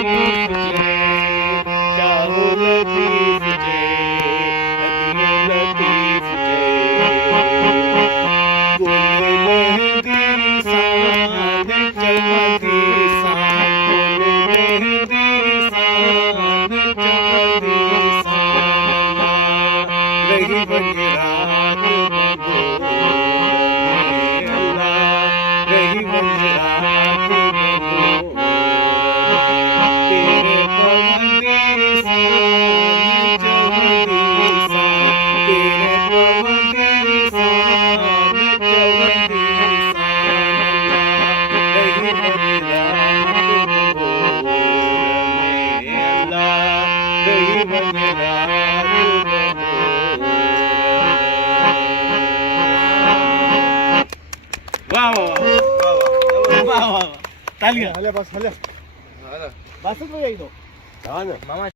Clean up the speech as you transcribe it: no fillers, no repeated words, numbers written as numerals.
लतीफ जय शाहो लतीफ जय नदियों लतीफ जय गुल मेहंदी सान चमदी सान गुल मेहंदी सान चमदी सान रही वंजरात बंगोर में अल्लाह रही वंजरात बंगोर तेरे पवंदी सान चमदी सान तेरे पवंदी सान चमदी सान अल्लाह रही वंजरात बंगोर में अल्लाह रही वंजरात बंगोर में वाह वाह वाह वाह तालियां हल्या बस हल्या बसच बघा इथं हा ना मामा